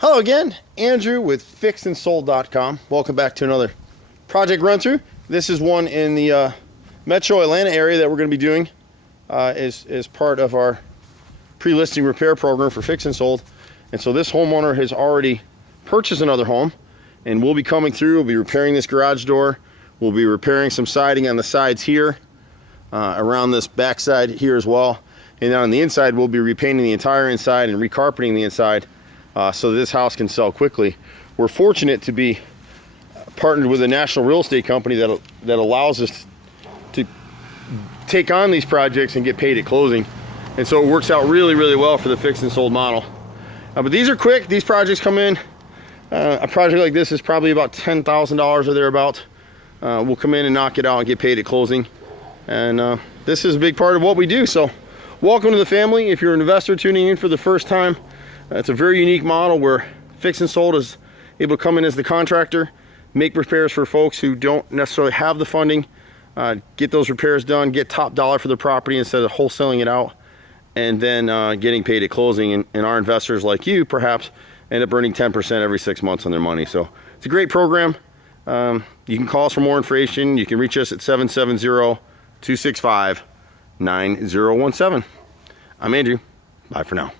Hello again, Andrew with fixandsold.com. Welcome back to another project run through. This is one in the Metro Atlanta area that we're going to be doing as part of our pre-listing repair program for Fix and Sold. And so this homeowner has already purchased another home, and we'll be coming through. We'll be repairing this garage door. We'll be repairing some siding on the sides here, around this back side here as well. And then on the inside, we'll be repainting the entire inside and recarpeting the inside so this house can sell quickly. We're fortunate to be partnered with a national real estate company that allows us to take on these projects and get paid at closing. And so it works out really, really well for the Fix and Sold model. But these are quick. These projects come in. A project like this is probably about $10,000 or thereabout. We'll come in and knock it out and get paid at closing. And this is a big part of what we do. So welcome to the family. If you're an investor tuning in for the first time, it's a very unique model where Fix and Sold is able to come in as the contractor, make repairs for folks who don't necessarily have the funding, get those repairs done, get top dollar for the property instead of wholesaling it out, and then getting paid at closing. And our investors like you perhaps end up earning 10% every 6 months on their money. So it's a great program. You can call us for more information. You can reach us at 770-265-9017. I'm Andrew. Bye for now.